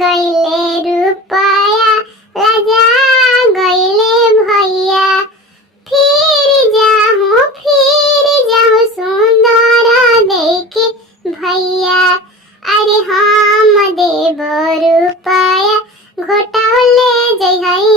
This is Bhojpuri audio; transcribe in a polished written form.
गईले रुपया लजा गईले भैया फिर जाऊं सुंदर देखे भैया अरे हम देव रुपया घोटाले जई